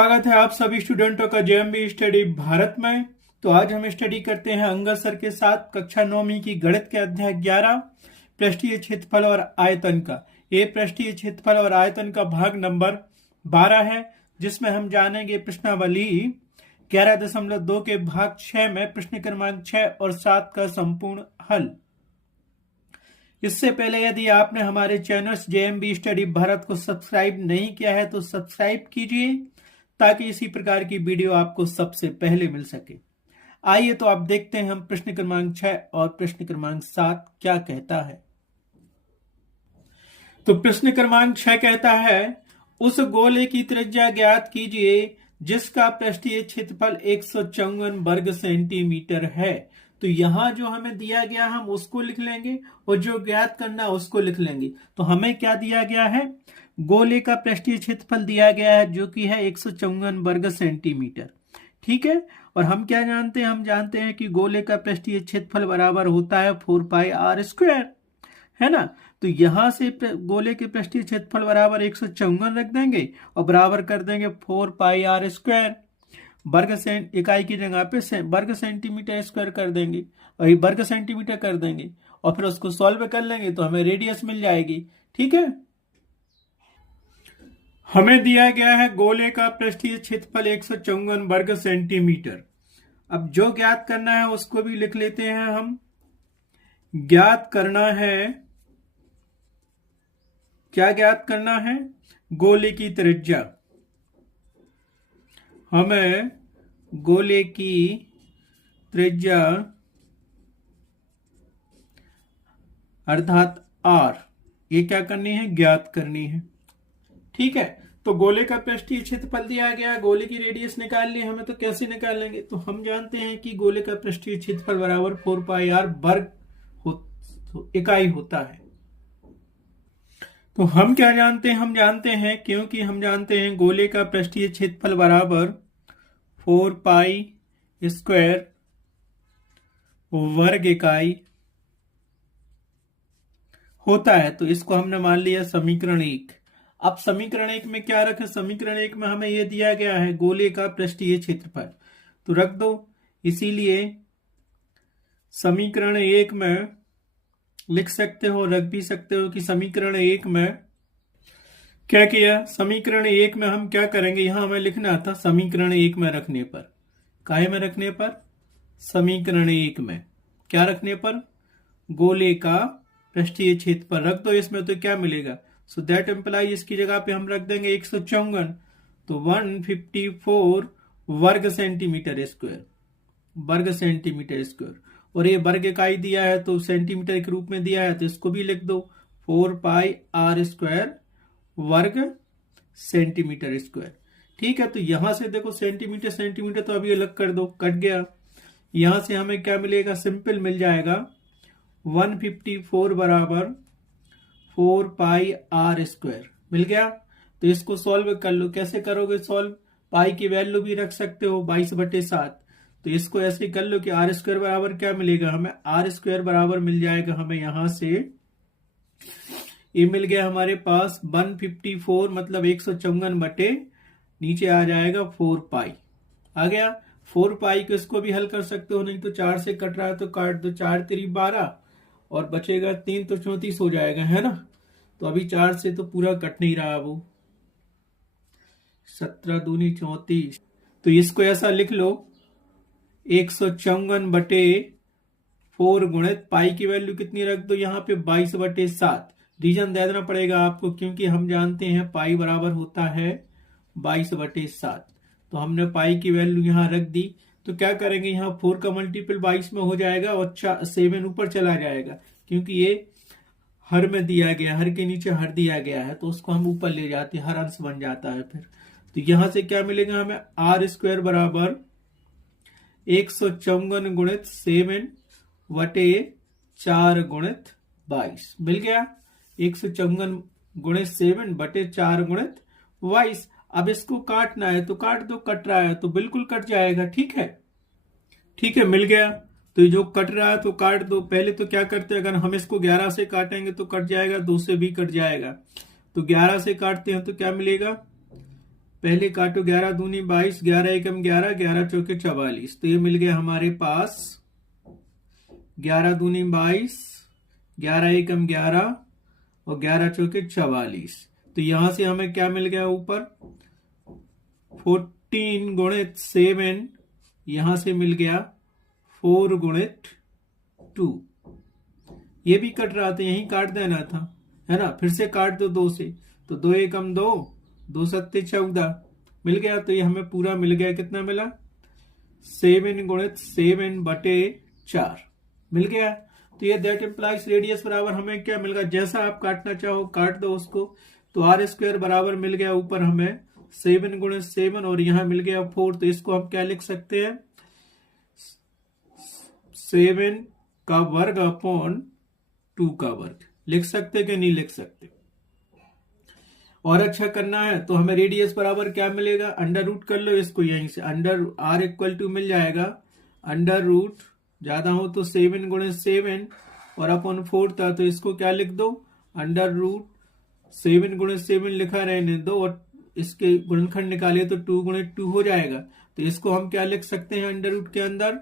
स्वागत है आप सभी स्टूडेंटों का जेएमबी स्टडी भारत में। तो आज हम स्टडी करते हैं अंगद सर के साथ कक्षा 9वीं की गणित के अध्याय 11 पृष्ठीय क्षेत्रफल और आयतन का। ये पृष्ठीय क्षेत्रफल और आयतन का भाग नंबर 12 है, जिसमें हम जानेंगे प्रश्नावली 11.2 के भाग 6 में प्रश्न क्रमांक 6 और 7 का संपूर्ण हल। इससे पहले यदि आपने हमारे चैनल जेएमबी स्टडी भारत को सब्सक्राइब नहीं किया है तो सब्सक्राइब कीजिए, ताकि इसी प्रकार की वीडियो आपको सबसे पहले मिल सके। आइए तो आप देखते हैं हम प्रश्न क्रमांक 6 और प्रश्न क्रमांक 7 क्या कहता है। तो प्रश्न क्रमांक 6 कहता है, उस गोले की त्रिज्या ज्ञात कीजिए जिसका पृष्ठीय क्षेत्रफल 154 वर्ग सेंटीमीटर है। तो यहां जो हमें दिया गया हम उसको लिख लेंगे और जो ज्ञात करना उसको लिख लेंगे। तो हमें क्या दिया गया है, गोले का पृष्ठीय क्षेत्रफल दिया गया है जो कि है 154 वर्ग सेंटीमीटर। ठीक है, और हम क्या जानते हैं, हम जानते हैं कि गोले का पृष्ठीय क्षेत्रफल बराबर होता है 4 पाई आर स्क्वायर, है ना। तो यहां से गोले के पृष्ठीय क्षेत्रफल बराबर 154 रख देंगे और बराबर कर देंगे 4 पाई आर स्क्वायर। वर्ग इकाई की जगह पे वर्ग सेंटीमीटर स्क्वायर कर देंगे और ये वर्ग सेंटीमीटर कर देंगे और फिर उसको सॉल्व कर लेंगे तो हमें रेडियस मिल जाएगी। ठीक है, हमें दिया गया है गोले का पृष्ठीय क्षेत्रफल 154 वर्ग सेंटीमीटर। अब जो ज्ञात करना है उसको भी लिख लेते हैं हम। ज्ञात करना है, क्या ज्ञात करना है, गोले की त्रिज्या। हमें गोले की त्रिज्या अर्थात आर, ये क्या करनी है, ज्ञात करनी है। ठीक है, तो गोले का पृष्ठीय क्षेत्रफल दिया गया, गोले की रेडियस निकाल ली हमें, तो कैसे निकाल लेंगे, तो हम जानते हैं कि गोले का पृष्ठीय क्षेत्रफल बराबर 4 पाई आर वर्ग इकाई होता है। तो हम क्या जानते हैं, हम जानते हैं, क्योंकि हम जानते हैं गोले का पृष्ठीय क्षेत्रफल बराबर 4 पाई स्क्वायर वर्ग इकाई होता है। तो इसको हमने मान लिया समीकरण 1। अब समीकरण 1 में क्या रखें, समीकरण 1 में हमें यह दिया गया है गोले का पृष्ठीय क्षेत्रफल, तो रख दो। इसीलिए समीकरण 1 में लिख सकते हो, रख भी सकते हो कि समीकरण 1 में क्या किया, समीकरण 1 में हम क्या करेंगे, यहां हमें लिखना था समीकरण 1 में रखने पर, काहे में रखने पर, समीकरण 1 में क्या रखने पर, गोले का पृष्ठीय क्षेत्रफल रख दो इसमें, तो क्या मिलेगा, सो दैट एम्प्लाइज इसकी जगह पे हम रख देंगे 154, तो 154 वर्ग सेंटीमीटर स्क्वायर, वर्ग सेंटीमीटर स्क्वायर, और ये वर्ग इकाई दिया है तो सेंटीमीटर के रूप में दिया है, तो इसको भी लिख दो 4 पाई आर स्क्वायर वर्ग सेंटीमीटर स्क्वायर। ठीक है, तो यहां से देखो सेंटीमीटर सेंटीमीटर तो अभी अलग कर दो, कट गया। यहां से हमें क्या मिलेगा, सिंपल मिल जाएगा 154 बराबर 4 पाई आर स्क्वायर मिल गया। तो इसको सॉल्व कर लो, कैसे करोगे सॉल्व, पाई की वैल्यू भी रख सकते हो 22/7। तो इसको ऐसे कर लो कि आर स्क्वायर बराबर क्या मिलेगा हमें, आर स्क्वायर बराबर मिल जाएगा हमें यहां से, ये मिल गया हमारे पास 154 मतलब 154 बटे नीचे आ जाएगा 4 पाई आ गया। 4 पाई को इसको भी हल कर सकते हो, नहीं तो 4 से कट रहा है तो काट दो, 4 3 12 और बचेगा 3 तो 34 हो जाएगा, है ना। तो अभी 4 से तो पूरा कट नहीं रहा, वो 17 दूनी 34, तो इसको ऐसा लिख लो 154 बटे 4 गुणित पाई की वैल्यू कितनी रख दो यहाँ पे 22/7। रीजन दे देना पड़ेगा आपको, क्योंकि हम जानते हैं पाई बराबर होता है 22/7। तो हमने पाई की वैल्यू यहाँ रख दी, तो क्या करेंगे, यहाँ 4 का मल्टीपल 22 में हो जाएगा और 7 ऊपर चला जाएगा, क्योंकि ये हर में दिया गया, हर के नीचे हर दिया गया है, तो उसको हम ऊपर ले जाते हैं, हर अंश बन जाता है फिर। तो यहां से क्या मिलेगा हमें, आर स्क्वायर बराबर 154 गुणित 7 बटे 4 गुणित 22 मिल गया, 154 गुणित 7 बटे 4 गुणित 22। अब इसको काटना है तो काट दो, कट रहा है तो बिल्कुल कट जाएगा। ठीक है, ठीक है, मिल गया। तो जो कट रहा है तो काट दो। पहले तो क्या करते हैं, अगर हम इसको 11 से काटेंगे तो कट जाएगा, 2 से भी कट जाएगा। तो 11 से काटते हैं तो क्या मिलेगा, पहले काटो 11 दूनी 22, 11 एकम 11, 11 चौके 44। तो ये मिल गया हमारे पास 11 दूनी 22, 11 एकम 11 और 11 चौके 44। तो यहां से हमें क्या मिल गया ऊपर 14 गुणित 7, यहां से मिल गया 4 गुणित 2। ये भी कट रहा था, यही काट देना था, है ना। फिर से काट दो 2 से, तो 2 एकम 2, 2 सत्ते 14 मिल गया। तो ये हमें पूरा मिल गया, कितना मिला 7 गुणित 7 बटे 4 मिल गया। तो ये दैट इम्प्लाइज रेडियस बराबर हमें क्या मिल गया, जैसा आप काटना चाहो काट दो उसको। तो आर स्क्वायर बराबर मिल गया ऊपर हमें 7 गुणित 7 और यहां मिल गया 4। तो इसको हम क्या लिख सकते हैं 7 का वर्ग अपॉन 2 का वर्ग लिख सकते कि नहीं लिख सकते। और अच्छा करना है तो हमें रेडियस बराबर क्या मिलेगा, अंडर रूट कर लो इसको, यहीं से अंडर आर इक्वल टू मिल जाएगा अंडर रूट, ज्यादा हो तो 7 गुणित 7 और अपॉन 4 था, तो इसको क्या लिख दो अंडर रूट 7 गुणित 7 लिखा रहने दो और इसके गुणनखंड निकालिए तो 2 गुणित 2 हो जाएगा। तो इसको हम क्या लिख सकते हैं अंडर रूट के अंदर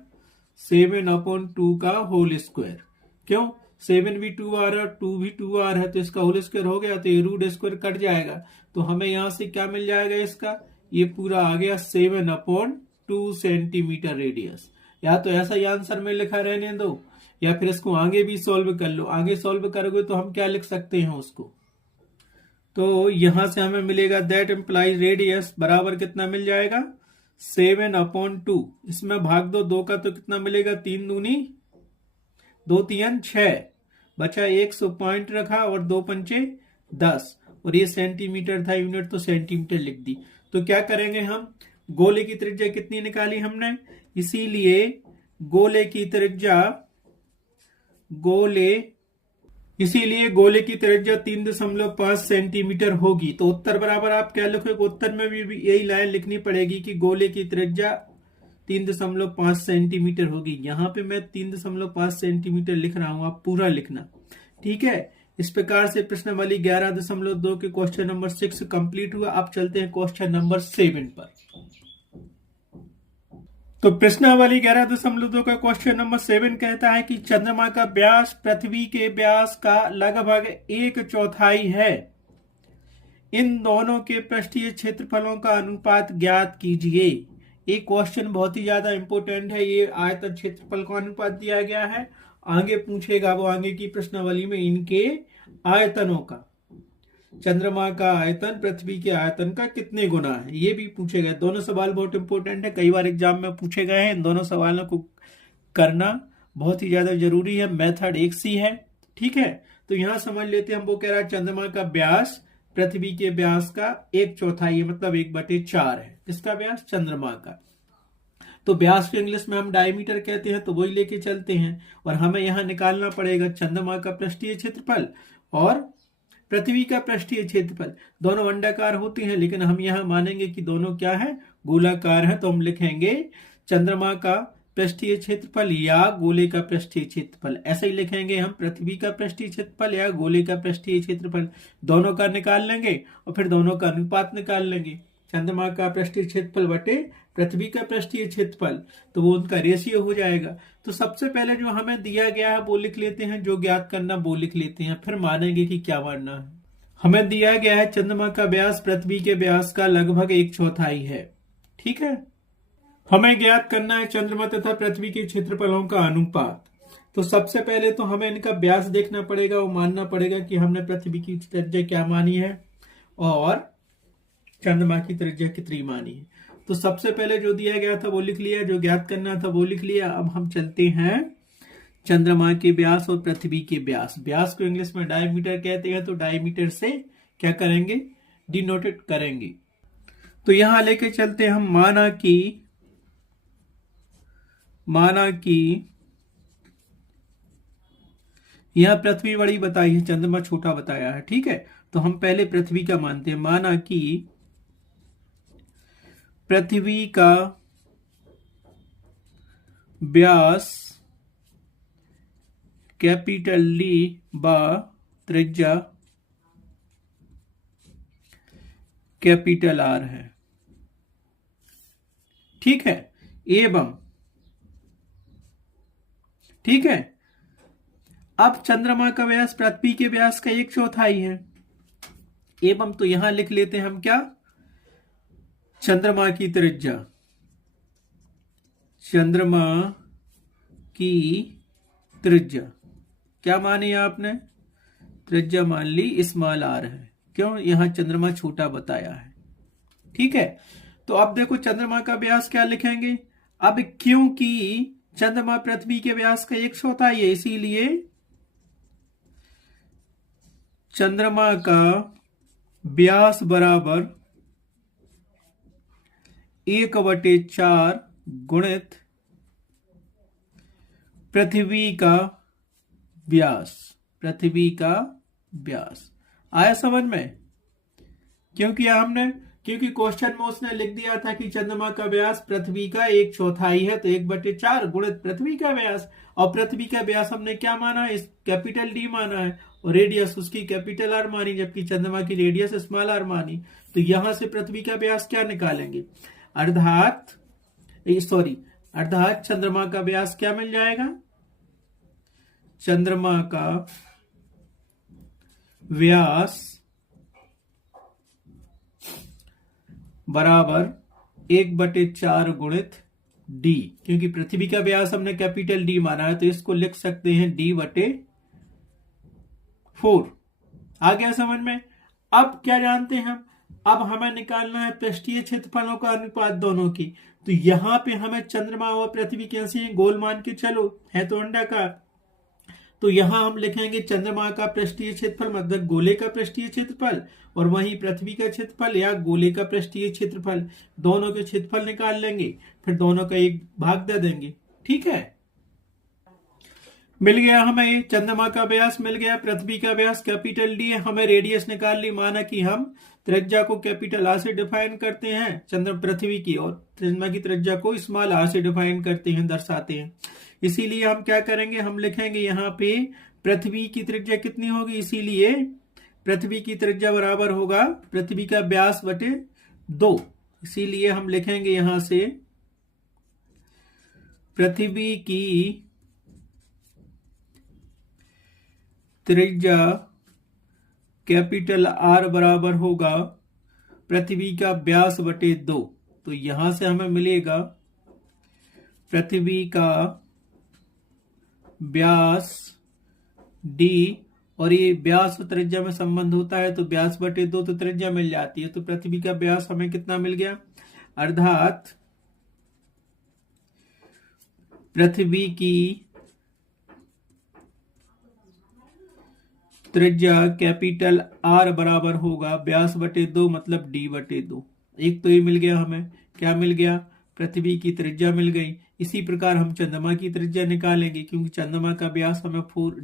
7 अपॉन 2 का होल स्क्वायर। क्यों 7 भी 2 आ रहा है 2 भी 2 आ रहा है, तो इसका होल स्क्वायर हो गया, तो ये रूट स्क्वायर कट जाएगा। तो हमें यहां से क्या मिल जाएगा इसका, ये पूरा आ गया 7 अपॉन 2 सेंटीमीटर रेडियस। या तो ऐसा ही आंसर में लिखा रहने दो या फिर इसको आगे भी सॉल्व कर लो। आगे सॉल्व करोगे तो हम क्या लिख सकते हैं उसको, तो यहां से हमें मिलेगा दैट इम्प्लाइज रेडियस बराबर कितना मिल जाएगा 7 अपॉन 2। इसमें भाग दो 2 का तो कितना मिलेगा 3 दूनी 2 3 6 बचा 100 पॉइंट रखा और 2 पंचे 10 और ये सेंटीमीटर था यूनिट, तो सेंटीमीटर लिख दी। तो क्या करेंगे हम, गोले की त्रिज्या कितनी निकाली हमने, इसीलिए गोले की त्रिज्या गोले की त्रिज्या 3.5 सेंटीमीटर होगी। तो उत्तर बराबर आप क्या लिखोगे, उत्तर में भी यही लाइन लिखनी पड़ेगी कि गोले की त्रिज्या 3.5 सेंटीमीटर होगी। यहां पे मैं 3.5 सेंटीमीटर लिख रहा हूं, आप पूरा लिखना, ठीक है। इस प्रकार से प्रश्नावली 11.2 के क्वेश्चन नंबर 6 कंप्लीट हुआ। अब चलते हैं क्वेश्चन नंबर 7 पर। तो प्रश्नावली 11.2 का क्वेश्चन नंबर 7 कहता है कि चंद्रमा का व्यास पृथ्वी के व्यास का लगभग 1/4 है। इन दोनों के पृष्ठीय क्षेत्रफलों का अनुपात ज्ञात कीजिए। एक क्वेश्चन बहुत ही ज्यादा इंपॉर्टेंट है, ये आयतन क्षेत्रफल का अनुपात दिया गया है, आगे पूछेगा वो आगे की प्रश्नावली में इनके आयतनों का, चंद्रमा का आयतन पृथ्वी के आयतन का कितने गुना है, ये भी पूछेगा। दोनों सवाल बहुत इंपॉर्टेंट है, कई बार एग्जाम में पूछे गए हैं। इन दोनों सवालों को करना बहुत ही ज्यादा जरूरी है, मेथड एक सी है, ठीक है। तो यहां समझ लेते हैं, हम वो कह रहा है चंद्रमा का व्यास पृथ्वी के व्यास का 1/4 मतलब 1/4 है, इसका व्यास चंद्रमा का। तो व्यास को इंग्लिश में हम डायमीटर कहते हैं, तो वही लेके चलते हैं। और हमें यहां निकालना पड़ेगा चंद्रमा का पृष्ठीय क्षेत्रफल और पृथ्वी का पृष्ठीय क्षेत्रफल। दोनों अंडाकार होते हैं, लेकिन हम यहां मानेंगे कि दोनों क्या है, गोलाकार है। तो हम लिखेंगे चंद्रमा का पृष्ठीय क्षेत्रफल या गोले का पृष्ठीय क्षेत्रफल, ऐसे ही लिखेंगे हम पृथ्वी का पृष्ठीय क्षेत्रफल या गोले का पृष्ठीय क्षेत्रफल। दोनों का निकाल लेंगे और फिर दोनों का अनुपात निकाल लेंगे, चंद्रमा का पृष्ठीय क्षेत्रफल बटे पृथ्वी का पृष्ठीय क्षेत्रफल, तो वो उनका रेशियो हो जाएगा। तो सबसे पहले जो हमें दिया गया है वो लिख लेते हैं, जो ज्ञात करना वो लिख लेते हैं, फिर मानेंगे कि क्या मानना है। हमें दिया गया है चंद्रमा का व्यास पृथ्वी के व्यास का लगभग 1/4 है, ठीक है। हमें ज्ञात करना है चंद्रमा तथा पृथ्वी के क्षेत्रफलों का अनुपात। तो सबसे पहले तो हमें इनका व्यास देखना पड़ेगा, वो मानना पड़ेगा कि हमने पृथ्वी की त्रिज्या क्या मानी है और चंद्रमा की त्रिज्या कितनी मानी है। तो सबसे पहले जो दिया गया था वो लिख लिया, जो ज्ञात करना था वो लिख लिया। अब हम चलते हैं चंद्रमा के व्यास और पृथ्वी के व्यास। व्यास को इंग्लिश में डायमीटर कहते हैं, तो डायमीटर से क्या करेंगे, डिनोटेड करेंगे। तो यहां लेके चलते हैं हम, माना कि यह पृथ्वी बड़ी बताई है, चंद्रमा छोटा बताया है, ठीक है। तो हम पहले पृथ्वी का मानते हैं, माना कि पृथ्वी का व्यास कैपिटल डी व त्रिज्या कैपिटल आर है, ठीक है, एवं, ठीक है। अब चंद्रमा का व्यास पृथ्वी के व्यास का 1/4 है। एवं तो यहां लिख लेते हैं हम क्या, चंद्रमा की त्रिज्या, चंद्रमा की त्रिज्या क्या मानी आपने, त्रिज्या मान ली स्मॉल आर है। क्यों, यहां चंद्रमा छोटा बताया है। ठीक है, तो अब देखो चंद्रमा का व्यास क्या लिखेंगे। अब क्योंकि चंद्रमा पृथ्वी के व्यास का 1/4 है, इसीलिए चंद्रमा का व्यास बराबर 1/4 गुणित पृथ्वी का व्यास, पृथ्वी का व्यास। आया समझ में, क्यों किया हमने, क्योंकि क्वेश्चन में उसने लिख दिया था कि चंद्रमा का व्यास पृथ्वी का 1/4 है, तो 1/4 गुणित पृथ्वी का व्यास। और पृथ्वी का व्यास हमने क्या माना है, इस कैपिटल डी माना है, और रेडियस उसकी कैपिटल आर मानी, जबकि चंद्रमा की रेडियस स्मॉल आर मानी। तो यहां से पृथ्वी का व्यास क्या निकालेंगे, अर्थात चंद्रमा का व्यास क्या मिल जाएगा, चंद्रमा का व्यास बराबर 1/4 गुणित डी, क्योंकि पृथ्वी का व्यास हमने कैपिटल डी माना है, तो इसको लिख सकते हैं D/4। आ गया समझ में। अब क्या जानते हैं हम, अब हमें निकालना है पृष्ठीय क्षेत्रफलों का अनुपात दोनों की। तो यहां पे हमें चंद्रमा और पृथ्वी कैसे हैं, गोल मान के चलो, है तो अंडाकार। तो यहां हम लिखेंगे चंद्रमा का पृष्ठीय क्षेत्रफल मतलब गोले का पृष्ठीय क्षेत्रफल, और वहीं पृथ्वी का क्षेत्रफल या गोले का पृष्ठीय क्षेत्रफल, दोनों के क्षेत्रफल निकाल लेंगे, फिर दोनों का एक भाग दे देंगे। ठीक है, मिल गया हमें चंद्रमा का व्यास मिल गया, पृथ्वी का व्यास कैपिटल डी है, हमें रेडियस निकाल ली। माना कि हम त्रिज्या को कैपिटल आर से डिफाइन करते हैं पृथ्वी की, और चंद्रमा की त्रिज्या को स्मॉल आर से डिफाइन करते हैं, दर्शाते हैं। इसीलिए हम क्या करेंगे, हम लिखेंगे यहां पे पृथ्वी की त्रिज्या कितनी होगी, इसीलिए पृथ्वी की त्रिज्या बराबर होगा पृथ्वी का व्यास बटे 2। इसीलिए हम लिखेंगे यहां से पृथ्वी की त्रिज्या कैपिटल आर बराबर होगा पृथ्वी का व्यास बटे 2। तो यहां से हमें मिलेगा पृथ्वी का व्यास डी, और ये व्यास और त्रिज्या में संबंध होता है, तो व्यास बटे 2 तो त्रिज्या मिल जाती है। तो पृथ्वी का व्यास हमें कितना मिल गया, अर्थात पृथ्वी की त्रिज्या कैपिटल आर बराबर होगा व्यास बटे 2 मतलब D/2। एक तो ये मिल गया, हमें क्या मिल गया, पृथ्वी की त्रिज्या मिल गई। इसी प्रकार हम चंद्रमा की त्रिज्या निकालेंगे, क्योंकि चंद्रमा का व्यास हमें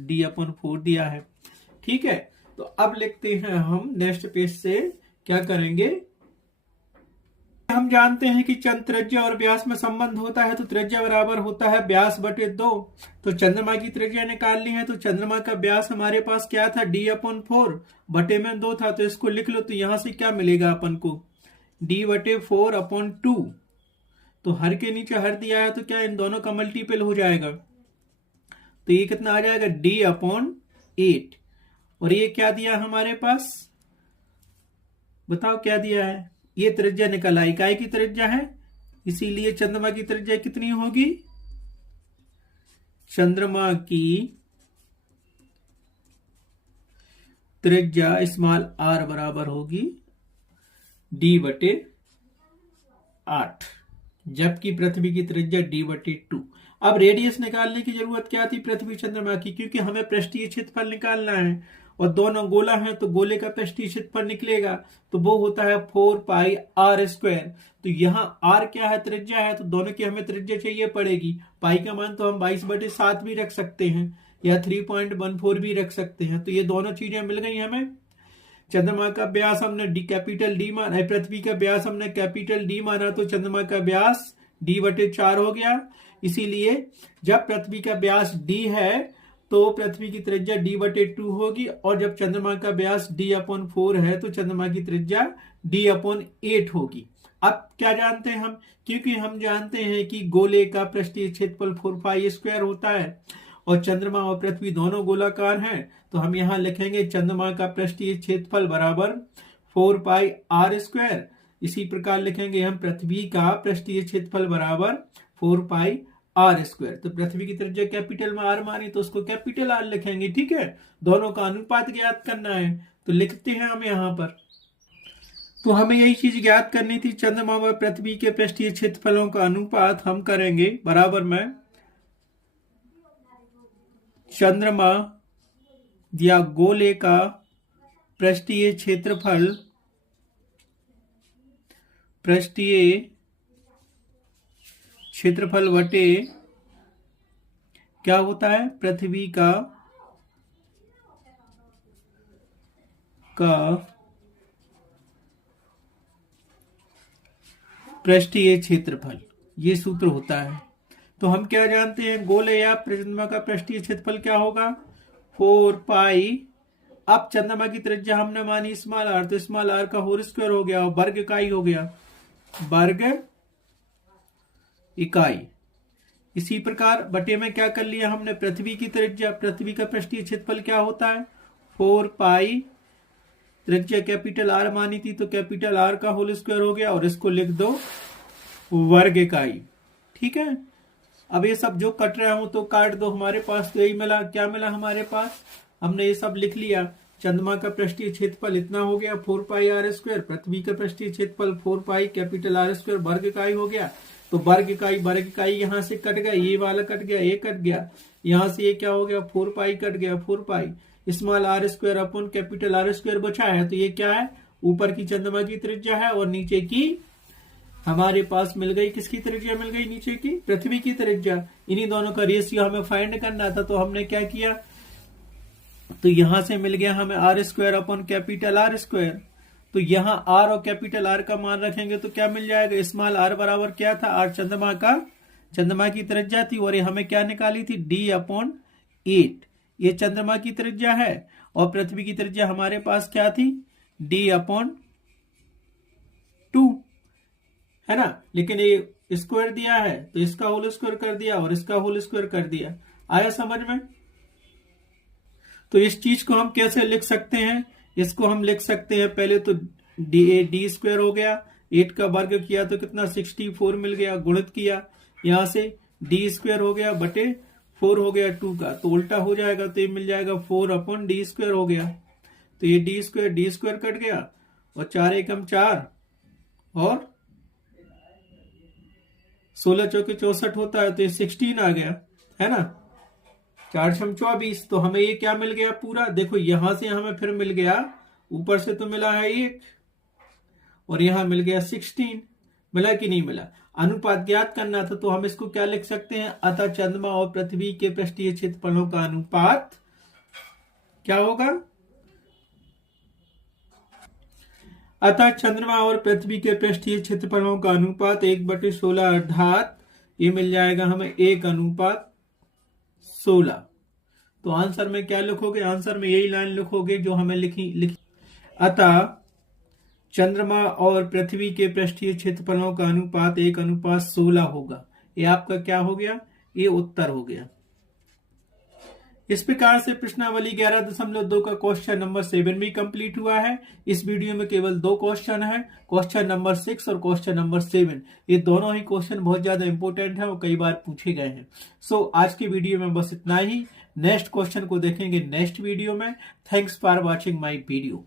D/4 दिया है। ठीक है, तो अब लिखते हैं हम नेक्स्ट पेज से क्या करेंगे, हम जानते हैं कि त्रिज्या और व्यास में संबंध होता है, तो त्रिज्या बराबर होता है व्यास बटे 2। तो चंद्रमा की त्रिज्या निकालनी है, तो चंद्रमा का व्यास हमारे पास क्या था, D/4 बटे में 2 था, तो इसको लिख लो। तो यहां से क्या मिलेगा अपन को, D/4/2। तो हर के नीचे हर दिया है, तो क्या इन दोनों का मल्टीपल हो जाएगा, तो ये कितना आ जाएगा D/8। और ये क्या दिया हमारे पास, बताओ क्या दिया है, ये त्रिज्या निकल आई, काय की त्रिज्या है, इसीलिए चंद्रमा की त्रिज्या कितनी होगी, चंद्रमा की त्रिज्या स्मॉल आर बराबर होगी D/8, जबकि पृथ्वी की त्रिज्या D/2। अब रेडियस निकालने की जरूरत क्या थी पृथ्वी चंद्रमा की, क्योंकि हमें पृष्ठीय क्षेत्रफल निकालना है, और दोनों गोला हैं, तो गोले का पृष्ठीय क्षेत्रफल निकलेगा, तो वो होता है 4πr²। तो यहाँ r क्या है, त्रिज्या है, तो दोनों की हमें त्रिज्या चाहिए पड़ेगी। पाई का मान तो हम 22/7 भी रख सकते हैं, या 3.14 भी रख सकते हैं। तो ये दोनों चीजें मिल गई हमें। चंद्रमा का व्यास हमने कैपिटल डी माना, पृथ्वी का व्यास हमने कैपिटल डी माना, तो चंद्रमा का व्यास D/4 हो गया। इसीलिए जब पृथ्वी का व्यास d है, तो पृथ्वी की त्रिज्या D/2 होगी, और जब चंद्रमा का व्यास D/4 है, तो चंद्रमा की त्रिज्या D/8 होगी। अब क्या जानते हैं हम, क्योंकि हम जानते हैं कि गोले का पृष्ठीय क्षेत्रफल 4 पाई स्क्वायर होता है और चंद्रमा और पृथ्वी दोनों गोलाकार हैं, तो हम यहां लिखेंगे चंद्रमा का पृष्ठीय क्षेत्रफल बराबर 4 पाई आर स्क्वायर। इसी प्रकार लिखेंगे हम पृथ्वी का पृष्ठीय क्षेत्रफल बराबर 4 पाई आर स्क्वायर। तो पृथ्वी की त्रिज्या कैपिटल में आर मानी तो उसको कैपिटल आर लिखेंगे, ठीक है। दोनों का अनुपात ज्ञात करना है तो लिखते हैं हम यहां पर। तो हमें यही चीज ज्ञात करनी थी, चंद्रमा व पृथ्वी के पृष्ठीय क्षेत्रफलों का अनुपात हम करेंगे बराबर में चंद्रमा या गोले का पृष्ठीय क्षेत्रफल वटे क्या होता है, पृथ्वी का पृष्ठीय क्षेत्रफल, ये सूत्र होता है। तो हम क्या जानते हैं, गोले या चंद्रमा का पृष्ठीय क्षेत्रफल क्या होगा 4 पाई। अब चंद्रमा की त्रिज्या हमने मानी स्मॉल आर, तो स्मॉल आर का होल स्क्वायर हो गया और वर्ग इकाई हो गया वर्ग इकाई। इसी प्रकार बटे में क्या कर लिया हमने, पृथ्वी की त्रिज्या, पृथ्वी का पृष्ठीय क्षेत्रफल क्या होता है 4 पाई, त्रिज्या कैपिटल आर मानी थी तो कैपिटल आर का होल स्क्वायर हो गया और इसको लिख दो वर्ग इकाई, ठीक है। अब ये सब जो कट रहा हूं तो काट दो, हमारे पास तो यही मिला। क्या मिला हमारे पास, हमने ये सब लिख लिया। चंद्रमा का पृष्ठीय क्षेत्रफल इतना हो गया 4 पाई आर स्क्वायर, पृथ्वी का पृष्ठीय क्षेत्रफल 4 पाई कैपिटल आर स्क्वायर वर्ग इकाई हो गया। तो वर्ग इकाई यहां से कट गया, ये वाला कट गया, ये कट गया, यहां से ये क्या हो गया 4 पाई कट गया, 4 pi small R square upon capital R square बचा है। तो ये क्या है, ऊपर की चंद्रमा की त्रिज्या है और नीचे की हमारे पास मिल गई, किसकी त्रिज्या मिल गई, नीचे की पृथ्वी की त्रिज्या। इन्हीं दोनों का रेशियो हमें फाइंड करना था, तो हमने क्या किया, तो यहां से मिल गया हमें R square upon capital R square. तो यहां आर और कैपिटल आर का मान रखेंगे तो क्या मिल जाएगा, स्मॉल आर बराबर क्या था, आर चंद्रमा की त्रिज्या थी और ये हमें क्या निकाली थी d/8। ये चंद्रमा की त्रिज्या है और पृथ्वी की त्रिज्या हमारे पास क्या थी d/2, है ना। लेकिन ये स्क्वायर दिया है तो इसका होल स्क्वायर कर दिया और इसका होल स्क्वायर कर दिया। आया समझ में। तो इस चीज को हम कैसे लिख सकते हैं, इसको हम लिख सकते हैं पहले तो डी स्क्वायर हो गया, 8 का वर्ग किया तो कितना 64 मिल गया, गुणित किया यहां से डी स्क्वायर हो गया बटे 4 हो गया 2 का, तो उल्टा हो जाएगा तो ये मिल जाएगा 4/d स्क्वायर हो गया। तो ये डी स्क्वायर कट गया और 4 एकम 4 और 16 चौके 64 होता है तो ये 16 आ गया, है ना। 4 छम 24, तो हमें ये क्या मिल गया पूरा, देखो यहां से हमें फिर मिल गया, ऊपर से तो मिला है 8 और यहां मिल गया 16, मिला कि नहीं मिला। अनुपात ज्ञात करना था तो हम इसको क्या लिख सकते हैं, अतः चंद्रमा और पृथ्वी के पृष्ठीय क्षेत्रफलों का अनुपात क्या होगा, अतः चंद्रमा और पृथ्वी के पृष्ठीय क्षेत्रफलों का अनुपात 1/16 अर्थात ये मिल जाएगा हमें 1/16। तो आंसर में क्या लिखोगे, आंसर में यही लाइन लिखोगे जो हमें लिखी। अतः चंद्रमा और पृथ्वी के पृष्ठीय क्षेत्रफलों का अनुपात 1/16 होगा। ये आपका क्या हो गया, ये उत्तर हो गया। इस प्रकार से प्रश्नावली 11.2 का क्वेश्चन नंबर 7 भी कंप्लीट हुआ है। इस वीडियो में केवल 2 क्वेश्चन है, क्वेश्चन नंबर 6 और क्वेश्चन नंबर 7। ये दोनों ही क्वेश्चन बहुत ज्यादा इंपॉर्टेंट है और कई बार पूछे गए हैं। सो आज की वीडियो में बस इतना ही। नेक्स्ट क्वेश्चन को देखेंगे नेक्स्ट वीडियो में। Thanks for watching my video.